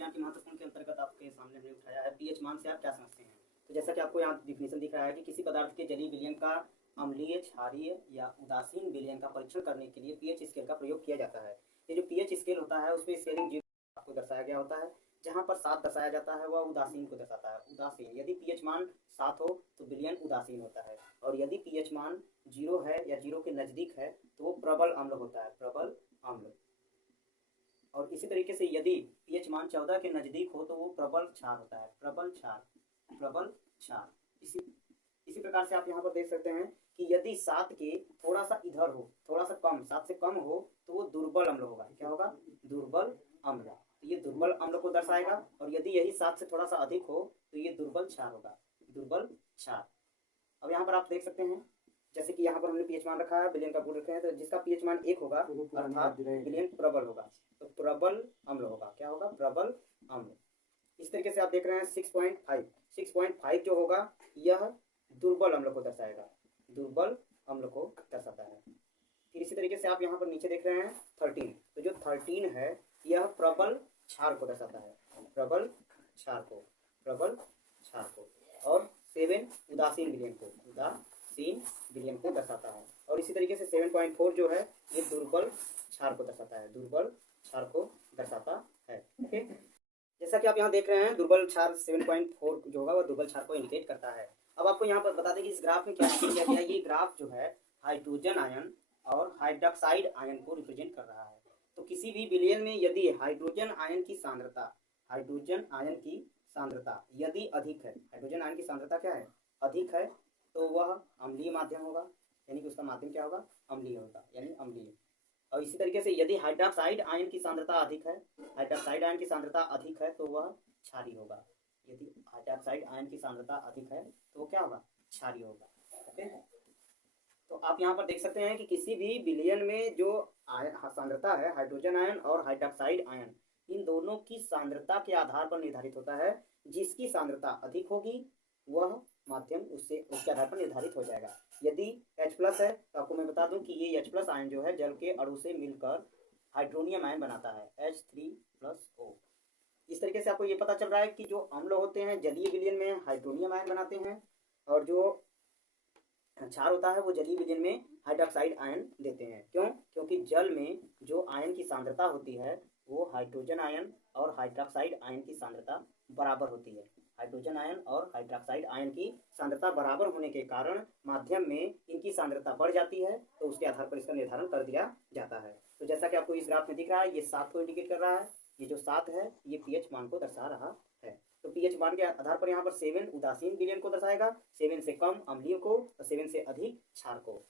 विज्ञान के महत्वपूर्ण के अंतर्गत आपके सामने हमने उठाया है पीएच मान से आप क्या समझते हैं। तो जैसा कि आपको यहाँ डिफिनेशन दिख रहा है कि किसी पदार्थ के जलीय विलयन का अम्लीय, क्षारीय या उदासीन विलयन का परीक्षण करने के लिए पीएच स्केल का प्रयोग किया जाता है। ये जो पीएच स्केल होता है उसमें स्केलिंग 0 आपको दर्शाया गया होता है। जहाँ पर 7 दर्शाया जाता है वह उदासीन को दर्शाता है। उदासीन यदि पीएच मान 7 हो तो विलयन उदासीन होता है, और यदि पीएच मान 0 है या 0 के नज़दीक है तो वो प्रबल अम्ल होता है, प्रबल अम्ल। और इसी तरीके से यदि पीएच मान 14 के नज़दीक हो तो वो प्रबल क्षार होता है, प्रबल क्षार, प्रबल क्षार। इसी प्रकार से आप यहाँ पर देख सकते हैं कि यदि 7 के थोड़ा सा इधर हो, थोड़ा सा कम, 7 से कम हो तो वो दुर्बल अम्ल होगा। क्या होगा? दुर्बल अम्ल। तो ये दुर्बल अम्ल को दर्शाएगा। और यदि यही 7 से थोड़ा सा अधिक हो तो ये दुर्बल क्षार होगा, दुर्बल क्षार। अब यहाँ पर आप देख सकते हैं जैसे कि यहाँ पर हमने पीएच मान रखा है, विलयन का गुण रखे हैं, तो जिसका पीएच मान 1 होगा अर्थात विलयन प्रबल होगा, तो प्रबल अम्ल होगा। क्या होगा? प्रबल अम्ल। इस तरीके से आप देख रहे हैं 6.5 जो होगा यह दुर्बल अम्ल को दर्शाएगा, दुर्बल अम्ल को दर्शाता है। फिर इसी तरीके से आप यहाँ पर नीचे देख रहे हैं 13, तो जो 13 है यह प्रबल क्षार को दर्शाता है, प्रबल क्षार को, प्रबल क्षार को। और 7 उदासीन विलयन को, उदासीन विलयन को दर्शाता है। और इसी तरीके से 7.4 जो है ये दुर्बल क्षार को दर्शाता है, दुर्बल क्षार को दर्शाता है। ओके, जैसा कि आप यहाँ देख रहे हैं दुर्बल क्षार 7.4 जो होगा वह दुर्बल क्षार को इंडिकेट करता है। अब आपको यहाँ पर बता दें कि इस ग्राफ में क्या किया गया है। ये ग्राफ जो है हाइड्रोजन आयन और हाइड्रोक्साइड आयन को रिप्रेजेंट कर रहा है। तो किसी भी विलयन में यदि हाइड्रोजन आयन की सांद्रता, हाइड्रोजन आयन की सांद्रता यदि अधिक है, हाइड्रोजन आयन की सांद्रता क्या है? अधिक है, तो वह अम्लीय माध्यम होगा, यानी कि उसका माध्यम क्या होगा? अम्लीय होगा, यानी अम्लीय। और इसी तरीके से यदि हाइड्रोक्साइड आयन की सांद्रता अधिक है, हाइड्रोक्साइड आयन की सांद्रता अधिक है तो वह क्षारीय होगा। यदि हाइड्रोक्साइड आयन की सांद्रता अधिक है तो क्या होगा? क्षारीय होगा। ओके, तो आप यहाँ पर देख सकते हैं कि किसी भी विलयन में जो सांद्रता है, हाइड्रोजन आयन और हाइड्रोक्साइड आयन, इन दोनों की सांद्रता के आधार पर निर्धारित होता है। जिसकी सांद्रता अधिक होगी वह माध्यम उसके आधार पर निर्धारित हो जाएगा। यदि H+ है तो आपको मैं बता दूं कि ये H+ आयन जो है जल के अणु से मिलकर हाइड्रोनियम आयन बनाता है, H3+O। इस तरीके से आपको ये पता चल रहा है कि जो अम्ल होते हैं जलीय विलयन में हाइड्रोनियम आयन बनाते हैं, और जो क्षार होता है वो जलीय विलयन में हाइड्रोक्साइड आयन देते हैं। क्यों? क्योंकि जल में जो आयन की सांद्रता होती है वो हाइड्रोजन आयन और हाइड्रोक्साइड आयन की सांद्रता बराबर होती है। हाइड्रोजन आयन और हाइड्रोक्साइड आयन की सांद्रता बराबर होने के कारण माध्यम में इनकी सांद्रता बढ़ जाती है, तो उसके आधार पर इसका निर्धारण कर दिया जाता है। तो जैसा कि आपको इस ग्राफ में दिख रहा है ये 7 को इंडिकेट कर रहा है। ये जो 7 है ये पीएच मान को दर्शा रहा है। तो पीएच मान के आधार पर यहाँ पर 7 उदासीन विलयन को दर्शाएगा, 7 से कम अम्लीय को और 7 से अधिक क्षार को।